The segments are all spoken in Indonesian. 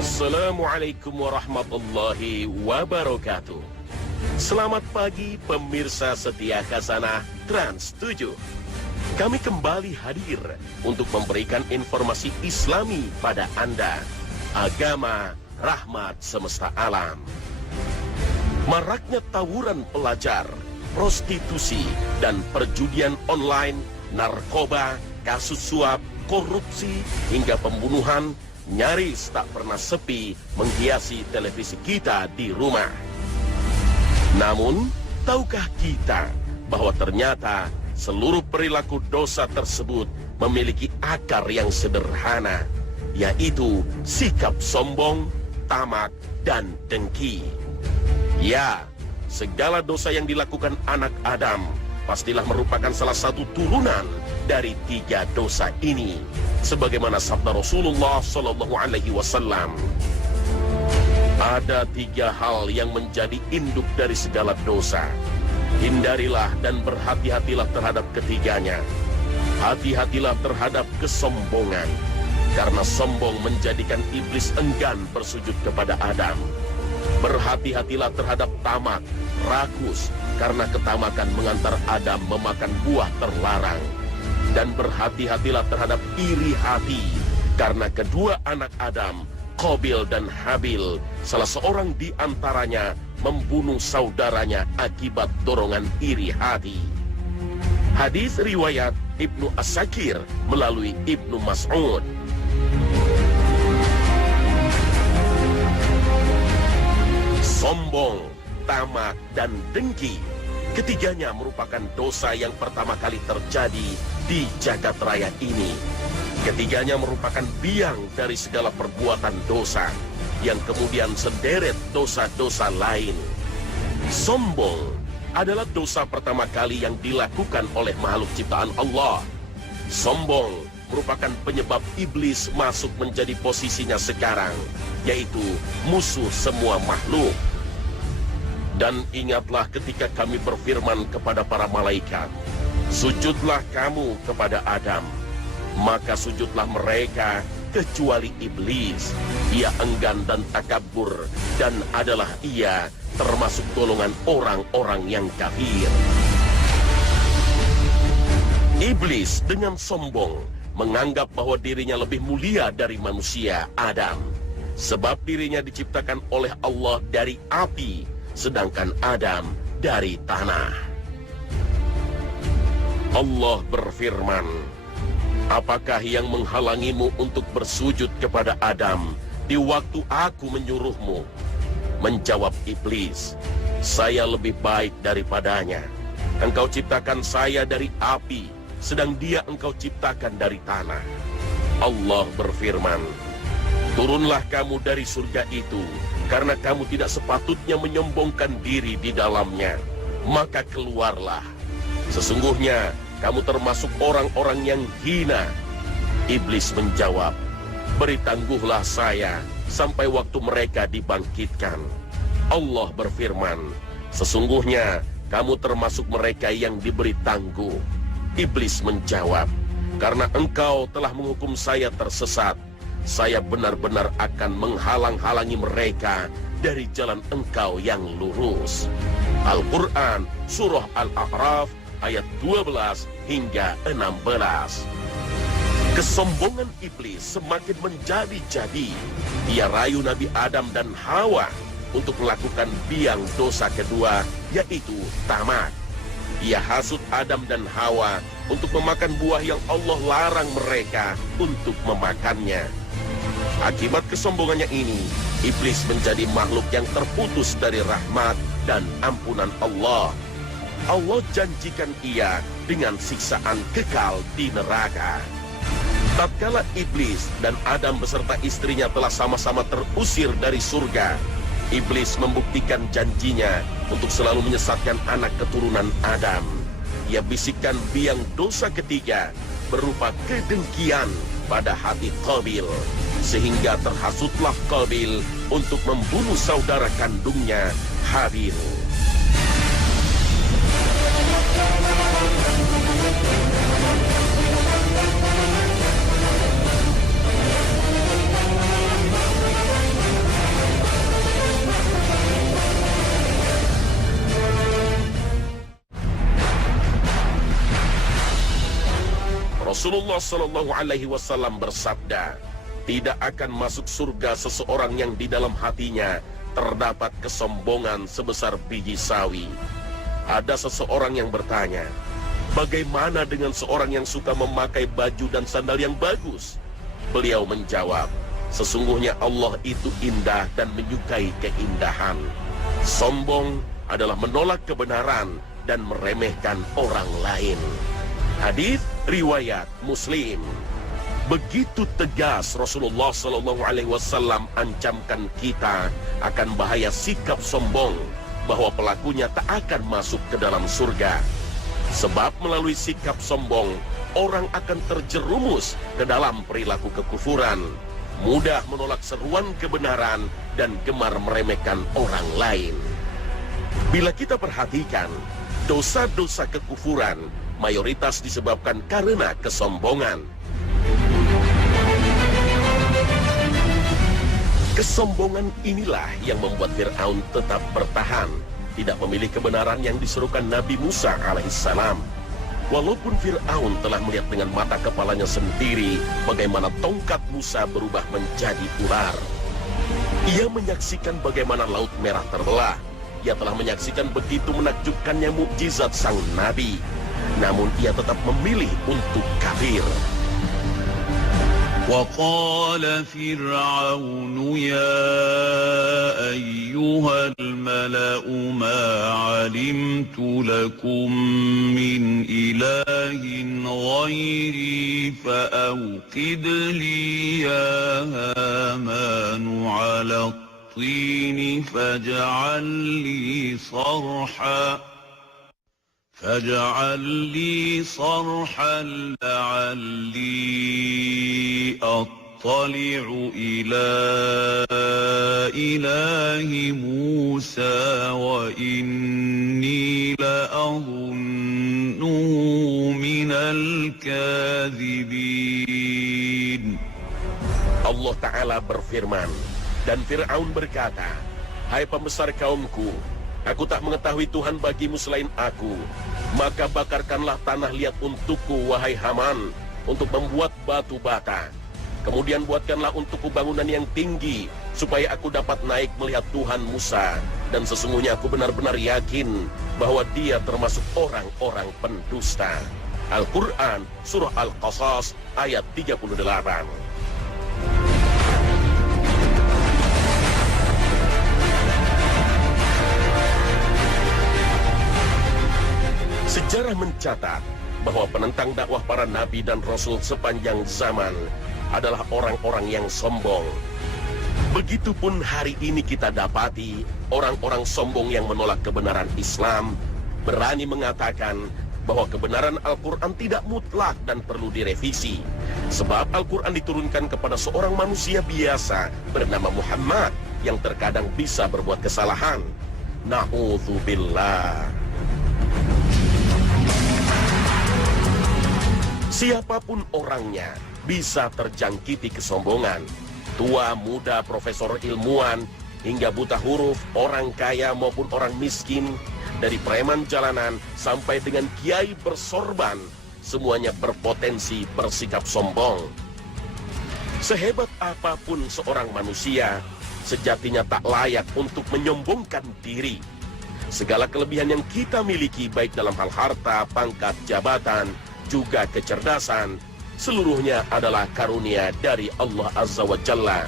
Assalamualaikum warahmatullahi wabarakatuh. Selamat pagi pemirsa setia Khazanah Trans 7. Kami kembali hadir untuk memberikan informasi Islami pada Anda. Agama, rahmat semesta alam. Maraknya tawuran pelajar, prostitusi, dan perjudian online, narkoba, kasus suap, korupsi, hingga pembunuhan nyaris tak pernah sepi menghiasi televisi kita di rumah. Namun, tahukah kita bahwa ternyata seluruh perilaku dosa tersebut memiliki akar yang sederhana, yaitu sikap sombong, tamak, dan dengki. Ya, segala dosa yang dilakukan anak Adam pastilah merupakan salah satu turunan dari 3 dosa ini, sebagaimana sabda Rasulullah SAW. Ada 3 hal yang menjadi induk dari segala dosa. Hindarilah dan berhati-hatilah terhadap ketiganya. Hati-hatilah terhadap kesombongan, karena sombong menjadikan iblis enggan bersujud kepada Adam. Berhati-hatilah terhadap tamak, rakus, karena ketamakan mengantar Adam memakan buah terlarang. Dan berhati-hatilah terhadap iri hati, karena kedua anak Adam, Qabil dan Habil, salah seorang di antaranya membunuh saudaranya akibat dorongan iri hati. Hadis riwayat Ibnu As-Sakir melalui Ibnu Mas'ud. Sombong, tamak, dan dengki, ketiganya merupakan dosa yang pertama kali terjadi di jagat raya ini. Ketiganya merupakan biang dari segala perbuatan dosa, yang kemudian sederet dosa-dosa lain. Sombong adalah dosa pertama kali yang dilakukan oleh makhluk ciptaan Allah. Sombong merupakan penyebab iblis masuk menjadi posisinya sekarang, yaitu musuh semua makhluk. Dan ingatlah ketika kami berfirman kepada para malaikat, sujudlah kamu kepada Adam. Maka sujudlah mereka kecuali iblis. Ia enggan dan takabur, dan adalah ia termasuk golongan orang-orang yang kafir. Iblis dengan sombong menganggap bahwa dirinya lebih mulia dari manusia Adam, sebab dirinya diciptakan oleh Allah dari api, sedangkan Adam dari tanah. Allah berfirman, apakah yang menghalangimu untuk bersujud kepada Adam di waktu aku menyuruhmu? Menjawab iblis, saya lebih baik daripadanya. Engkau ciptakan saya dari api, sedang dia engkau ciptakan dari tanah. Allah berfirman, turunlah kamu dari surga itu, karena kamu tidak sepatutnya menyombongkan diri di dalamnya. Maka keluarlah. Sesungguhnya kamu termasuk orang-orang yang hina. Iblis menjawab, beri tangguhlah saya sampai waktu mereka dibangkitkan. Allah berfirman, sesungguhnya kamu termasuk mereka yang diberi tangguh. Iblis menjawab, karena engkau telah menghukum saya tersesat, saya benar-benar akan menghalang-halangi mereka dari jalan engkau yang lurus. Al-Quran Surah Al-A'raf ayat 12 hingga 16. Kesombongan iblis semakin menjadi-jadi. Ia rayu Nabi Adam dan Hawa untuk melakukan biang dosa kedua, yaitu tamak. Ia hasut Adam dan Hawa untuk memakan buah yang Allah larang mereka untuk memakannya. Akibat kesombongannya ini, iblis menjadi makhluk yang terputus dari rahmat dan ampunan Allah. Allah janjikan ia dengan siksaan kekal di neraka. Tatkala iblis dan Adam beserta istrinya telah sama-sama terusir dari surga, iblis membuktikan janjinya untuk selalu menyesatkan anak keturunan Adam. Ia bisikkan biang dosa ketiga berupa kedengkian pada hati Qabil, sehingga terhasutlah Qabil untuk membunuh saudara kandungnya Habil. Rasulullah Shallallahu Alaihi Wasallam bersabda, tidak akan masuk surga seseorang yang di dalam hatinya terdapat kesombongan sebesar biji sawi. Ada seseorang yang bertanya, bagaimana dengan seorang yang suka memakai baju dan sandal yang bagus? Beliau menjawab, sesungguhnya Allah itu indah dan menyukai keindahan. Sombong adalah menolak kebenaran dan meremehkan orang lain. Hadis riwayat Muslim. Begitu tegas Rasulullah Sallallahu Alaihi Wasallam ancamkan kita akan bahaya sikap sombong, bahwa pelakunya tak akan masuk ke dalam surga. Sebab melalui sikap sombong, orang akan terjerumus ke dalam perilaku kekufuran, mudah menolak seruan kebenaran dan gemar meremehkan orang lain. Bila kita perhatikan, dosa-dosa kekufuran mayoritas disebabkan karena kesombongan. Kesombongan inilah yang membuat Fir'aun tetap bertahan, tidak memilih kebenaran yang diserukan Nabi Musa alaihissalam. Walaupun Fir'aun telah melihat dengan mata kepalanya sendiri bagaimana tongkat Musa berubah menjadi ular. Ia menyaksikan bagaimana Laut Merah terbelah. Ia telah menyaksikan begitu menakjubkannya mukjizat sang Nabi. Namun ia tetap memilih untuk kafir. وقال فرعون يا أيها الملأ ما علمت لكم من إله غيري فأوقد لي يا هامان على الطين فاجعل لي صرحا لعلي أطلع إلى إله موسى وإني لأظنه من الكاذبين. Allah Ta'ala berfirman, dan Fir'aun berkata, hai pembesar kaumku, aku tak mengetahui Tuhan bagimu selain aku. Maka bakarkanlah tanah liat untukku, wahai Haman, untuk membuat batu bata. Kemudian buatkanlah untukku bangunan yang tinggi, supaya aku dapat naik melihat Tuhan Musa. Dan sesungguhnya aku benar-benar yakin bahwa dia termasuk orang-orang pendusta. Al-Quran, Surah Al-Qasas, ayat 38. Sejarah mencatat bahwa penentang dakwah para nabi dan rasul sepanjang zaman adalah orang-orang yang sombong. Begitupun hari ini kita dapati orang-orang sombong yang menolak kebenaran Islam berani mengatakan bahwa kebenaran Al-Quran tidak mutlak dan perlu direvisi. Sebab Al-Quran diturunkan kepada seorang manusia biasa bernama Muhammad yang terkadang bisa berbuat kesalahan. Na'udzubillah. Siapapun orangnya bisa terjangkiti kesombongan. Tua, muda, profesor, ilmuwan, hingga buta huruf, orang kaya maupun orang miskin, dari preman jalanan sampai dengan kiai bersorban, semuanya berpotensi bersikap sombong. Sehebat apapun seorang manusia, sejatinya tak layak untuk menyombongkan diri. Segala kelebihan yang kita miliki baik dalam hal harta, pangkat, jabatan, juga kecerdasan, seluruhnya adalah karunia dari Allah Azza wa Jalla.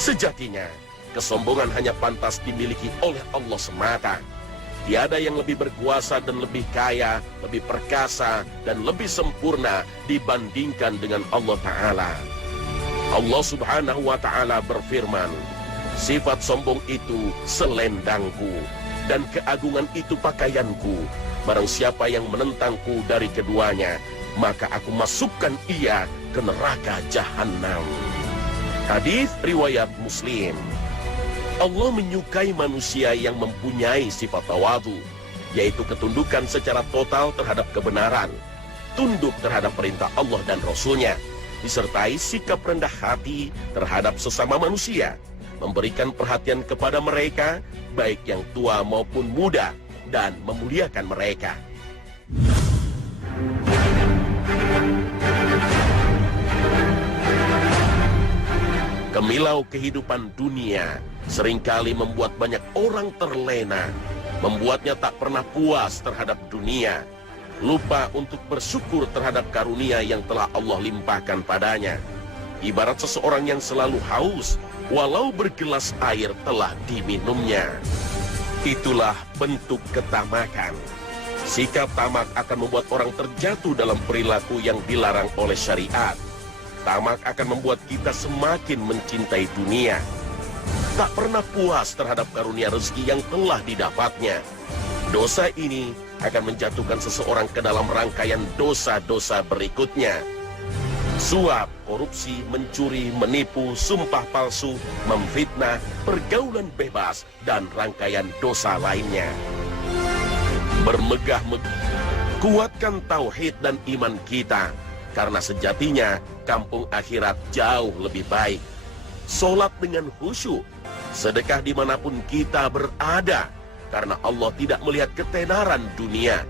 Sejatinya, kesombongan hanya pantas dimiliki oleh Allah semata. Tiada yang lebih berkuasa dan lebih kaya, lebih perkasa dan lebih sempurna dibandingkan dengan Allah Ta'ala. Allah Subhanahu wa Ta'ala berfirman, sifat sombong itu selendangku dan keagungan itu pakaianku. Barang siapa yang menentangku dari keduanya, maka aku masukkan ia ke neraka jahanam. Hadis riwayat Muslim. Allah menyukai manusia yang mempunyai sifat tawadu, yaitu ketundukan secara total terhadap kebenaran, tunduk terhadap perintah Allah dan Rasul-Nya, disertai sikap rendah hati terhadap sesama manusia, memberikan perhatian kepada mereka, baik yang tua maupun muda, dan memuliakan mereka. Memilau kehidupan dunia seringkali membuat banyak orang terlena, membuatnya tak pernah puas terhadap dunia, lupa untuk bersyukur terhadap karunia yang telah Allah limpahkan padanya. Ibarat seseorang yang selalu haus, walau bergelas air telah diminumnya. Itulah bentuk ketamakan. Sikap tamak akan membuat orang terjatuh dalam perilaku yang dilarang oleh syariat. Tamak akan membuat kita semakin mencintai dunia, tak pernah puas terhadap karunia rezeki yang telah didapatnya. Dosa ini akan menjatuhkan seseorang ke dalam rangkaian dosa-dosa berikutnya. Suap, korupsi, mencuri, menipu, sumpah palsu, memfitnah, pergaulan bebas, dan rangkaian dosa lainnya. Bermegah-megah, kuatkan tauhid dan iman kita, karena sejatinya kampung akhirat jauh lebih baik. Solat dengan khusyuk, sedekah dimanapun kita berada, karena Allah tidak melihat ketenaran dunia.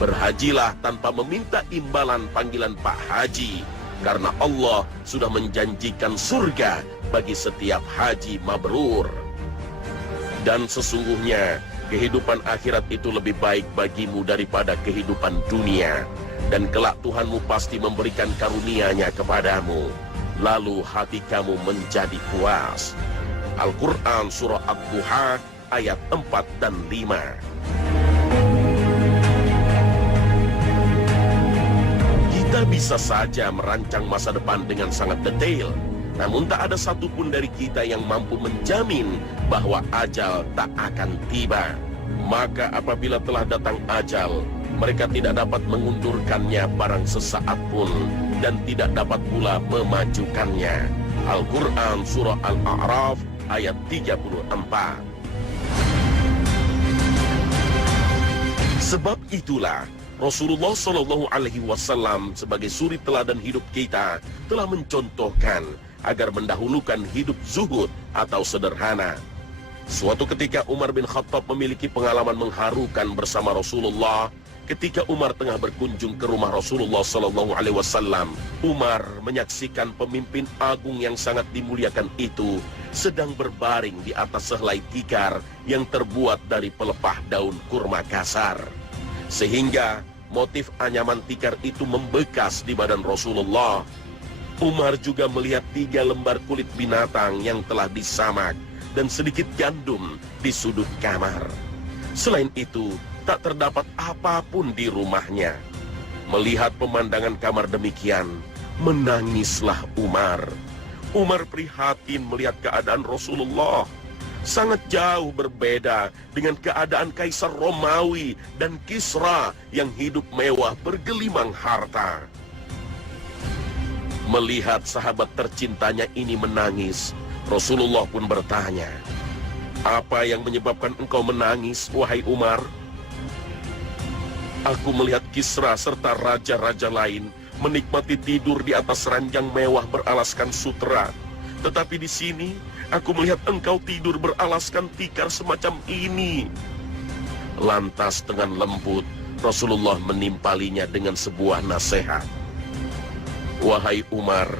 Berhajilah tanpa meminta imbalan panggilan Pak Haji, karena Allah sudah menjanjikan surga bagi setiap haji mabrur. Dan sesungguhnya kehidupan akhirat itu lebih baik bagimu daripada kehidupan dunia. Dan kelak Tuhanmu pasti memberikan karunia-Nya kepadamu, lalu hati kamu menjadi puas. Al-Quran Surah Ad-Duha ayat 4 dan 5. Kita bisa saja merancang masa depan dengan sangat detail, namun tak ada satupun dari kita yang mampu menjamin bahwa ajal tak akan tiba. Maka apabila telah datang ajal, mereka tidak dapat mengundurkannya barang sesaat pun, dan tidak dapat pula memajukannya. Al-Quran Surah Al-A'raf ayat 34. Sebab itulah Rasulullah SAW sebagai suri teladan hidup kita telah mencontohkan agar mendahulukan hidup zuhud atau sederhana. Suatu ketika Umar bin Khattab memiliki pengalaman mengharukan bersama Rasulullah. Ketika Umar tengah berkunjung ke rumah Rasulullah SAW, Umar menyaksikan pemimpin agung yang sangat dimuliakan itu sedang berbaring di atas sehelai tikar yang terbuat dari pelepah daun kurma kasar. Sehingga motif anyaman tikar itu membekas di badan Rasulullah. Umar juga melihat 3 lembar kulit binatang yang telah disamak dan sedikit gandum di sudut kamar. Selain itu, tak terdapat apapun di rumahnya. Melihat pemandangan kamar demikian, menangislah Umar. Umar prihatin melihat keadaan Rasulullah. Sangat jauh berbeda dengan keadaan Kaisar Romawi dan Kisra yang hidup mewah bergelimang harta. Melihat sahabat tercintanya ini menangis, Rasulullah pun bertanya, "Apa yang menyebabkan engkau menangis, wahai Umar?" "Aku melihat Kisra serta raja-raja lain menikmati tidur di atas ranjang mewah beralaskan sutra. Tetapi di sini, aku melihat engkau tidur beralaskan tikar semacam ini." Lantas dengan lembut, Rasulullah menimpalinya dengan sebuah nasihat. "Wahai Umar,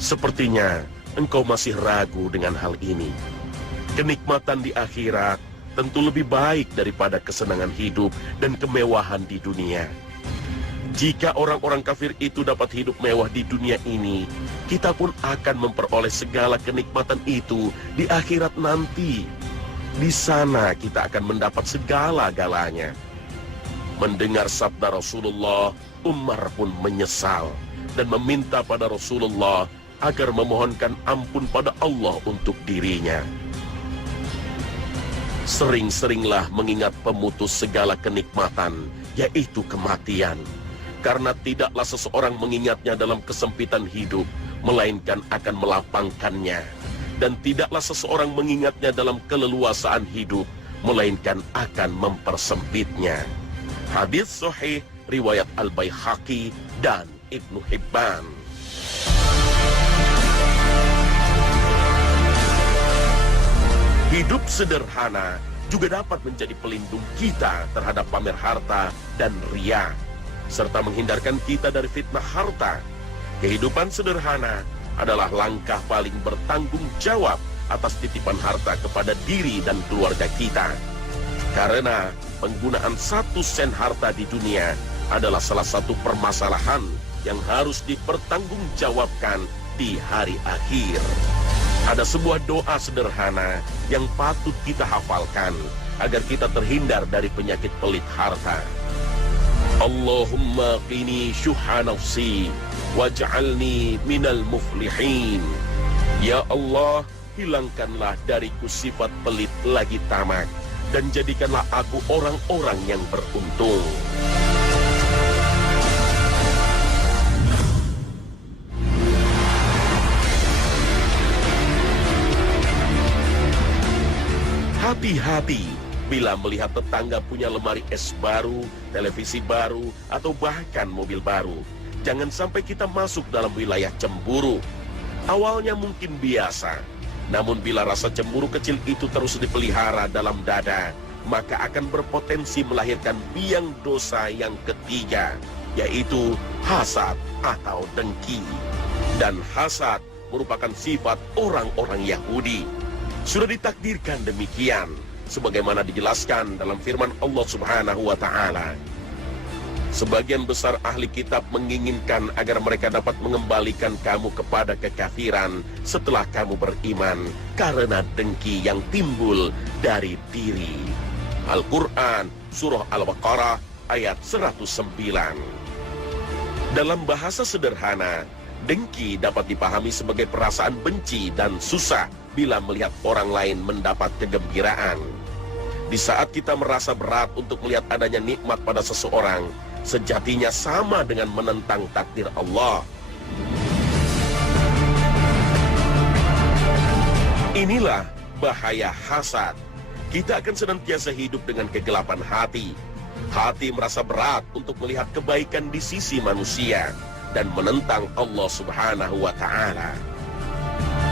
sepertinya engkau masih ragu dengan hal ini. Kenikmatan di akhirat tentu lebih baik daripada kesenangan hidup dan kemewahan di dunia. Jika orang-orang kafir itu dapat hidup mewah di dunia ini, kita pun akan memperoleh segala kenikmatan itu di akhirat nanti. Di sana kita akan mendapat segala-galanya." Mendengar sabda Rasulullah, Umar pun menyesal dan meminta pada Rasulullah agar memohonkan ampun pada Allah untuk dirinya. Sering-seringlah mengingat pemutus segala kenikmatan, yaitu kematian. Karena tidaklah seseorang mengingatnya dalam kesempitan hidup, melainkan akan melapangkannya. Dan tidaklah seseorang mengingatnya dalam keleluasaan hidup, melainkan akan mempersempitnya. Hadis sahih riwayat Al-Baihaqi dan Ibnu Hibban. Hidup sederhana juga dapat menjadi pelindung kita terhadap pamer harta dan riya, serta menghindarkan kita dari fitnah harta. Kehidupan sederhana adalah langkah paling bertanggung jawab atas titipan harta kepada diri dan keluarga kita. Karena penggunaan 1 sen harta di dunia adalah salah satu permasalahan yang harus dipertanggungjawabkan di hari akhir. Ada sebuah doa sederhana yang patut kita hafalkan agar kita terhindar dari penyakit pelit harta. Allahumma qini syuha nafsi waj'alni minal muflihin. Ya Allah, hilangkanlah dariku sifat pelit lagi tamak dan jadikanlah aku orang-orang yang beruntung. Hati-hati bila melihat tetangga punya lemari es baru, televisi baru, atau bahkan mobil baru. Jangan sampai kita masuk dalam wilayah cemburu. Awalnya mungkin biasa, namun bila rasa cemburu kecil itu terus dipelihara dalam dada, maka akan berpotensi melahirkan biang dosa yang ketiga, yaitu hasad atau dengki. Dan hasad merupakan sifat orang-orang Yahudi. Sudah ditakdirkan demikian, sebagaimana dijelaskan dalam firman Allah Subhanahu wa Ta'ala. Sebagian besar ahli kitab menginginkan agar mereka dapat mengembalikan kamu kepada kekafiran setelah kamu beriman karena dengki yang timbul dari diri. Al-Quran, Surah Al-Baqarah, ayat 109. Dalam bahasa sederhana, dengki dapat dipahami sebagai perasaan benci dan susah bila melihat orang lain mendapat kegembiraan. Di saat kita merasa berat untuk melihat adanya nikmat pada seseorang, sejatinya sama dengan menentang takdir Allah. Inilah bahaya hasad. Kita akan senantiasa hidup dengan kegelapan hati. Hati merasa berat untuk melihat kebaikan di sisi manusia dan menentang Allah Subhanahu wa Ta'ala.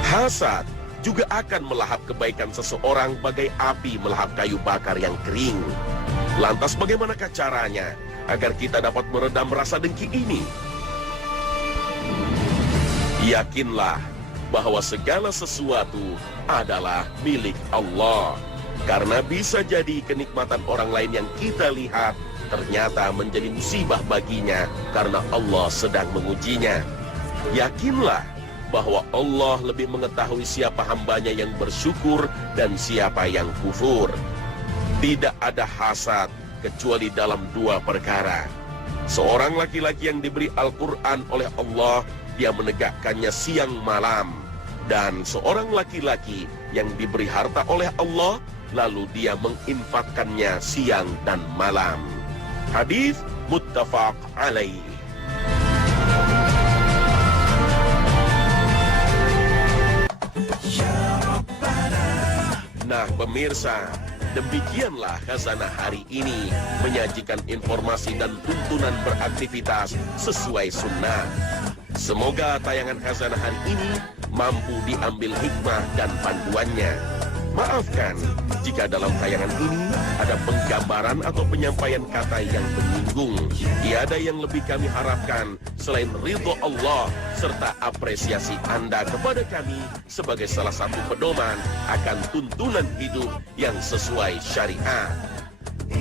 Hasad juga akan melahap kebaikan seseorang bagai api melahap kayu bakar yang kering. Lantas bagaimanakah caranya agar kita dapat meredam rasa dengki ini? Yakinlah bahwa segala sesuatu adalah milik Allah. Karena bisa jadi kenikmatan orang lain yang kita lihat ternyata menjadi musibah baginya karena Allah sedang mengujinya. Yakinlah bahwa Allah lebih mengetahui siapa hambanya yang bersyukur dan siapa yang kufur. Tidak ada hasad kecuali dalam 2 perkara. Seorang laki-laki yang diberi Al-Quran oleh Allah, dia menegakkannya siang malam. Dan seorang laki-laki yang diberi harta oleh Allah, lalu dia menginfakkannya siang dan malam. Hadis muttafaq alaih. Nah pemirsa, demikianlah Khazanah hari ini menyajikan informasi dan tuntunan beraktivitas sesuai sunnah. Semoga tayangan Khazanah hari ini mampu diambil hikmah dan panduannya. Maafkan jika dalam tayangan ini ada penggambaran atau penyampaian kata yang menyinggung. Tiada yang lebih kami harapkan selain ridho Allah serta apresiasi Anda kepada kami sebagai salah satu pedoman akan tuntunan hidup yang sesuai syariat.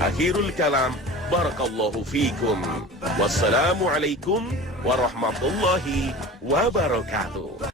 Akhirul kalam, barakallahu fikum. Wassalamualaikum warahmatullahi wabarakatuh.